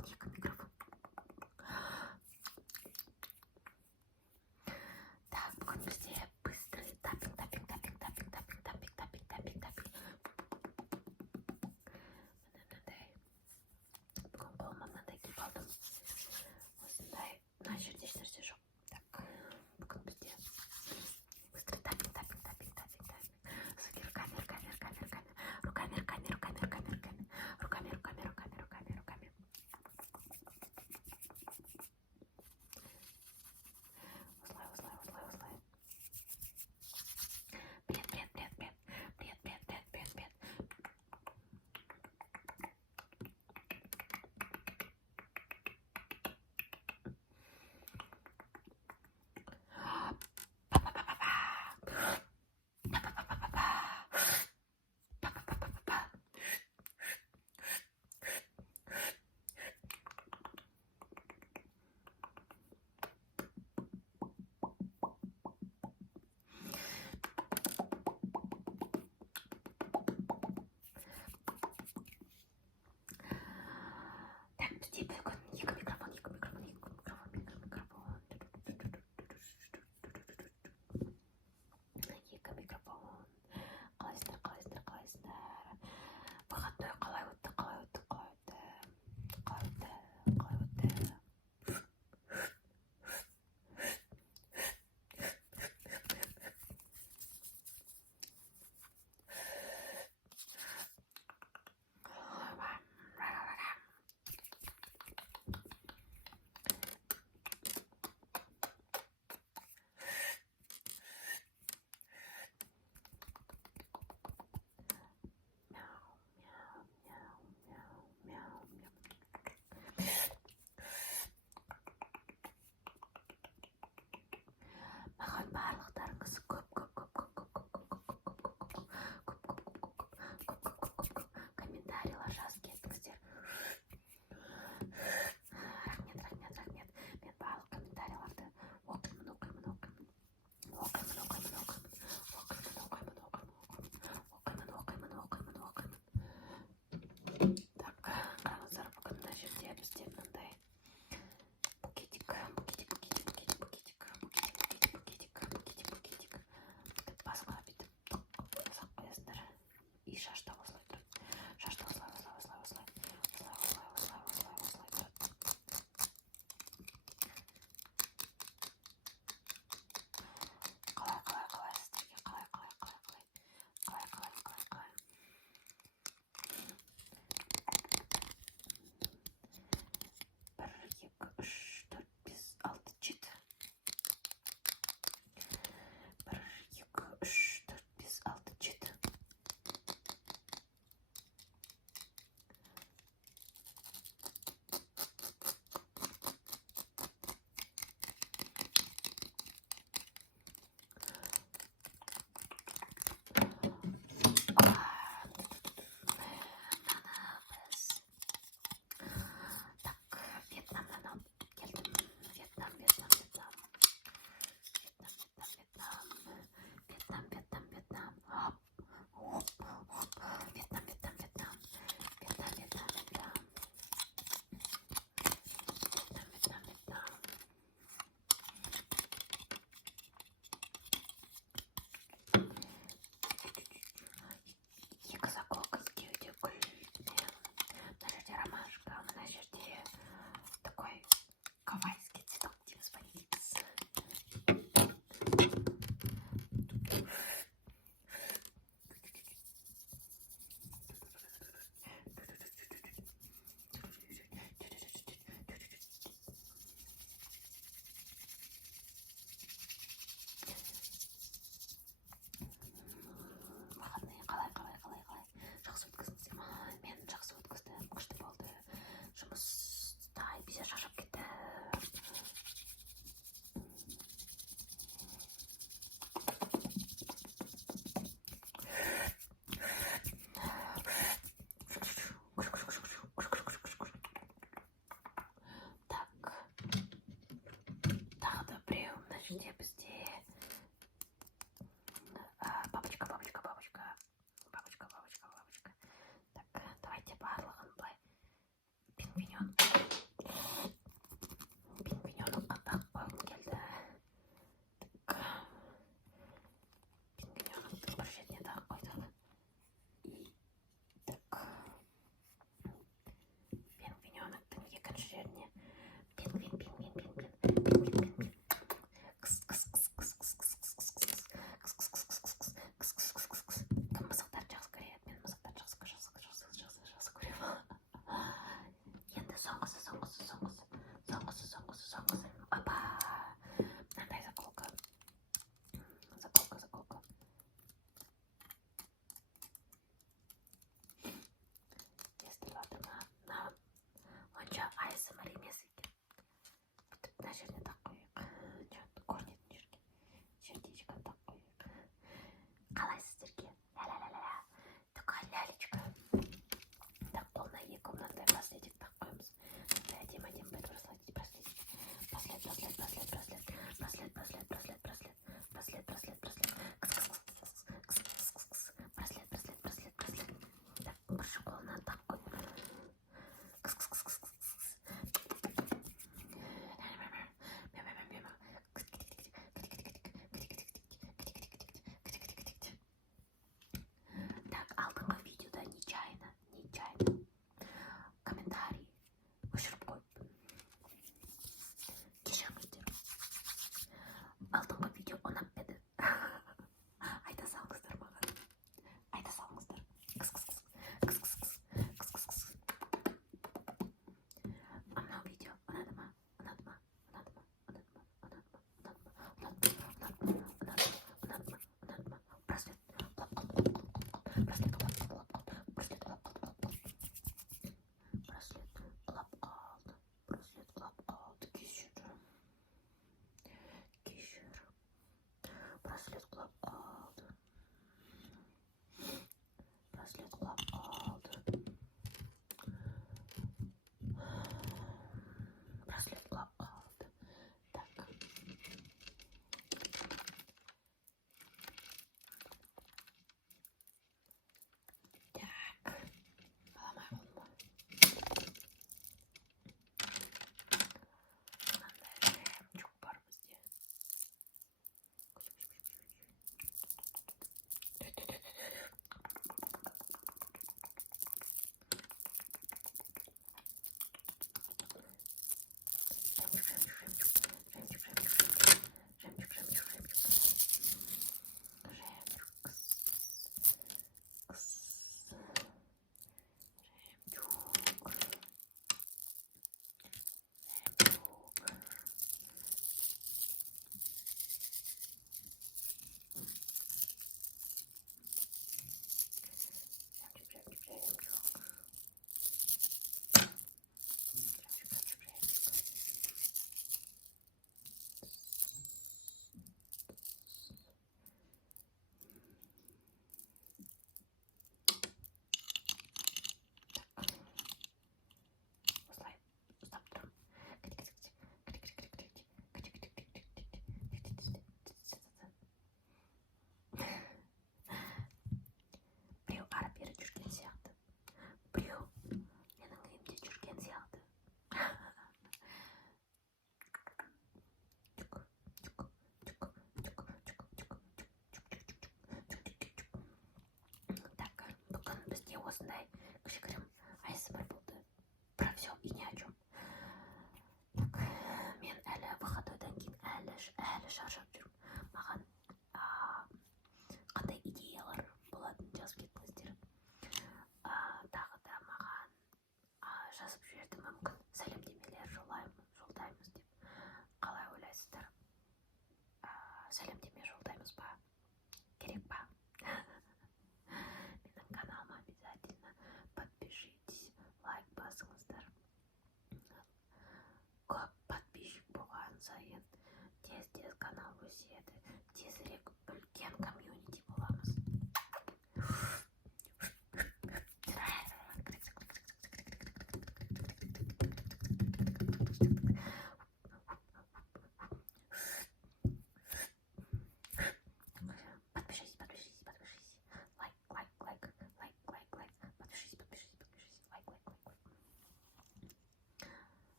екі микрофон. Так, бүгін бізде быстрый таппинг. Бүгін қолыма мынандай киіп алдым. Осындай, мына жерде ешнәрсе жоқ. Так, бүгін бізде быстрый таппинг. Руками. Осылай. Привет. Так, бізде бүгін екі микрофон. Қалайсыздар? Выходной қалай өтті? Маған барлықтарыңыз көп комментарийлар жазып кеттіңіздер. Рахмет. Мен барлық комментарийларды оқимын. Так, қараңыздар, бүгін мына жерде бізде мынандай букетик. Басқа бүйтіп жасап қоясыңдар. И шашта осылай тұрады. Осылай тұрады. Қалай сіздерге? Қалай? 1, 2, 3, 4, 5, 6, 7. 1, 2, 3, 4, 5, 6, 7. Вьетнамнан алып келдім. Вьетнам. Екі заколка, екеуі де гүл. Мына жерде ромашка, мына жерде такой гавайский цветок дейміз ба, не дейміз. Выходные қалай? Жақсы өткіздіңіздер ма? Мен жақсы өткіздім, күшті болды. Жұмыста бесе шаршап кетті. Так, тағы да біреу мына жерде бізде бабочка. Так, давайте барлығын былай пингвинёнка. екінші жеріне пингвин пингвин пингвин пингвин пингвин кыс кыс кыс кыс кыс кыс кыс кыс кыс кыс кыс кыс кыс кыс кыс кыс кыс кыс кыс. Кім мысықтарды жақсы көреді? Мен мысықтарды жақсы көремін. Енді соңғысы. Опа! Мынандай заколка. Естіліп жатыр ма? Мынау онша ASMR емес екен. Бүйтіп мына жеріне тақ қояйық. Көрінетін жерге. Сердечко тақ қояйық. Қалай сіздерге? Ля-ля-ля-ля. Такая лялечка. Так, қолына екі мынандай браслетик тақ қоямыз. Әдемі бір браслетик. Бірінші қолына тақ қой. Так, алдыңғы видеода нечаянно комментарий өшіріп қойыппын. Кешіріңіздер. Алдыңғы видео ұнап еді. Айта салыңыздар маған. Мынау видео ұнады ма? Браслет құлап қалды. Кешір. Браслет құлап қалды. Так. Қаламай қолма. Мынандай жүк бар бізде. осындай кішігірім